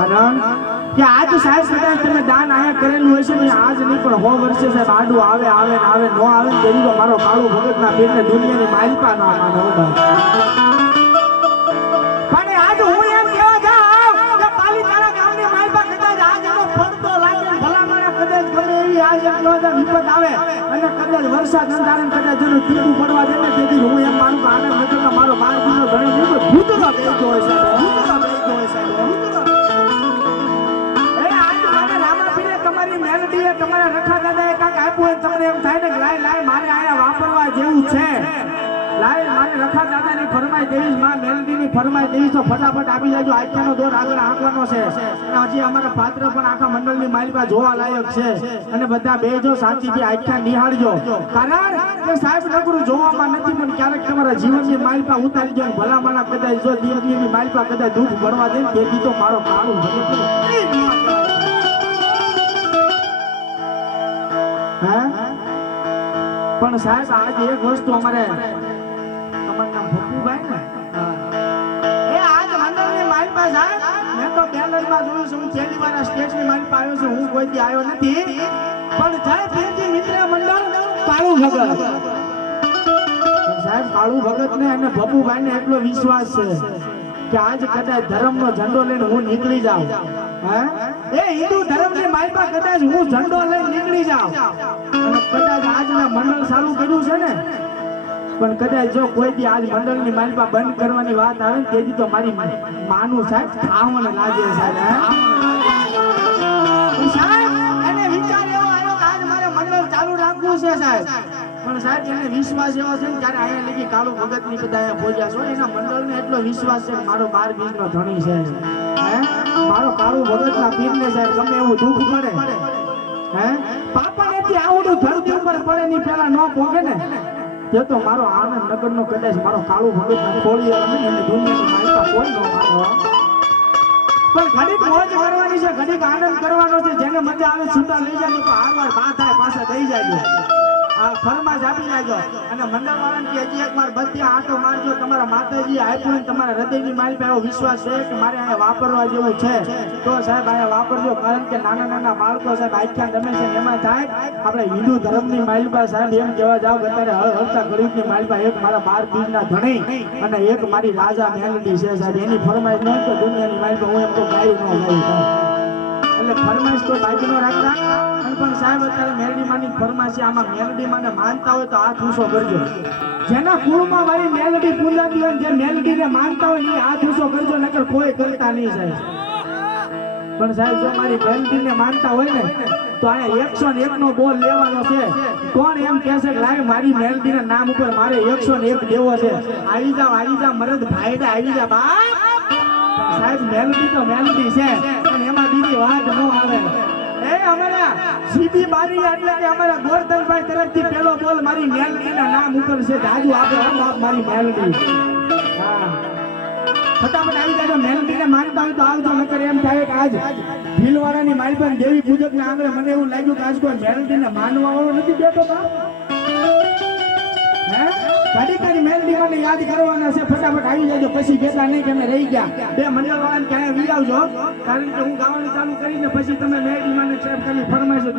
કારણ કે આજ સાહેબ કદાચ તમે દાન આયા કરેલું હશે ને આજ નહીં, પણ હો વર્ષે સાહેબ આડું આવે આવે ને આવે, નો આવે ને તેની તો મારો કાળો ભગત ના પીરને દુનિયાની માલપા ના માને પણ આજ હું એમ કહેવા જાઉં કે પાલિતાણા ગામની માલપા કદાચ આજ એનો પડતો લાગે ભલામણા કદાચ ગમે એવી આજ એમ કહેવા જાઉં વિપત આવે અને કદાચ વરસાદ અંધારણ કદાચ જેનું ટીપું પડવા દે ને તેથી હું એમ માનું કે આને નગરના મારો બાર ગુનો ધણી નહીં ભૂતનો બેસતો હોય સાહેબ લાય મારે રખા દાદાની ફરમાઈ દેવી માં મેલડીની ફરમાઈ દેવી તો ફટાફટ આવી જાજો આજનો દોર આગળ આંકવાનો છે. અને હજી અમારા પાત્ર પણ આખા મંડળની માલિકા જોવા લાયક છે. અને બધા બેજો શાંતિથી આખ્યા નિહાળજો. કારણ કે સાહેબ, નકરું જોવામાં નથી, પણ ક્યારેક તમારા જીવનની માલિકા ઉતારી જો ભલા માણા કદાચ જો દીવની માલિકા કદાચ દુઃખ ભરવા દે તે તો મારો કાળું ભગત હે? પણ સાહેબ, આજે એક વસ્તુ અમારે એ ને અને ભપુભાઈ ને એટલો વિશ્વાસ છે કે આજ કદાચ ધર્મનો ઝંડો લઈને હું નીકળી જાઉં. એ હિન્દુ ધર્મની માલપા કદાચ હું ઝંડો લઈને નીકળી જાઉં. અને કદાચ આજના મંડળ ચાલુ કર્યું છે ને પણ કદાચ જો કોઈ દી આજ મંડળની પાસે બંધ કરવાની વાત આવે ને તેથી તો મારી માનું સાહેબ ખાવણ લાગે સાહેબ મારે મંડળ રાખવું છે સાહેબ. પણ સાહેબ, એને વિશ્વાસ એવો છે ને અહીંયા લગી કાળુ ભગતની બધા અહીંયા પહોંચ્યા છો, એના એટલો વિશ્વાસ છે મારો બાર બીજ ધણી છે મારો કાળુ ભગત ના સાહેબ, ગમે એવું દુઃખ પડે. હે? પાપા ને આવડું ધરતી ઉપર પડે ની પેલા ન પોગે ને તે તો મારો આનંદ નગર નો કદાચ મારો કાળું ભગત ખોલી આવે ને એને દુનિયાની માલપા કોઈ ન માનો પણ ઘડીક મોજ કરવાની છે, ઘડીક આનંદ કરવાનો છે. જેને મજા આવે છૂટા લઈ જાય તો હારવાર બા થાય પાછા દઈ જાય. ફરમાશ આપી જાજો અને મંડળ વાળાને કે હજી એકવાર બધી આંટો મારજો. તમારા માતાજી આપ્યું તમારા હૃદયની માલ પર એવો વિશ્વાસ છે કે મારે અહીંયા વાપરવા જેવું છે. તો સાહેબ, અહીંયા વાપરજો, કારણ કે નાના નાના બાળકો સાહેબ આખ્યાન રમે છે એમાં થાય. આપણે હિન્દુ ધર્મની માલિકા સાહેબ એમ કહેવા જાવ કે અત્યારે હળ હળતા ગરીબની માલિકા એક મારા બાર બીજના ધણી અને એક મારી રાજા મેલડી છે સાહેબ. એની ફરમાઈશ નહીં તો દુનિયાની માલિકા હું એમ તો ગાયું ન ગાયું એટલે ફરમાઈશ તો બાકી નો રાખતા. પણ સાહેબ અત્યારે મેરડી માની ફરમાઈશ છે આમાં મેલડી માને માનતા હોય તો હાથ ઊંચો કરજો. જેના કુળમાં મારી મેલડી પૂજાતી હોય જે મેલડીને માનતા હોય એ હાથ ઊંચો કરજો, નકર કોઈ કરતા નહીં સાહેબ. પણ સાહેબ જો મારી મેલડીને માનતા હોય ને, તો અહીંયા એકસો ને એક નો બોલ લેવાનો છે. કોણ એમ કે લાય મારી મેલડીના નામ ઉપર મારે એકસો ને એક દેવો છે. આવી જાવ આવી જાવ મરદ ભાઈ આવી જા બા સાહેબ, મેલડી તો મેલડી છે. બીજી વાત ન આવે. એ અમારા સીધી બારી એટલે કે અમારા ગોરધનભાઈ તરફથી પેલો બોલ, મારી મેલડીના નામ ઉપર છે. જાજુ આપે, હો, બાપ, મારી મેલડી. હા. ફટાફટ આવી જાજો, મેલડીને મારી પાસે તો આવજો, નકર એમ થાય કે આજ ભીલવાડાની મારી પાસે દેવી પૂજક ના આંગણે મને એવું લાગ્યું કે આજ કોઈ મેલડીને માનવા વાળો નથી બેઠો હે ઘડી ઘડી મેલડી મને યાદ કરવાના છે. ફટાફટ આવી જજો. પછી કહેતા નહીં કે અમે રહી ગયા. બે મંડળ વાળાને ક્યાંય વી કારણ કે હું ગાવાનું ચાલુ કરીને પછી તમે મેલડી મને ચેપ કરી ફરમાઈશું.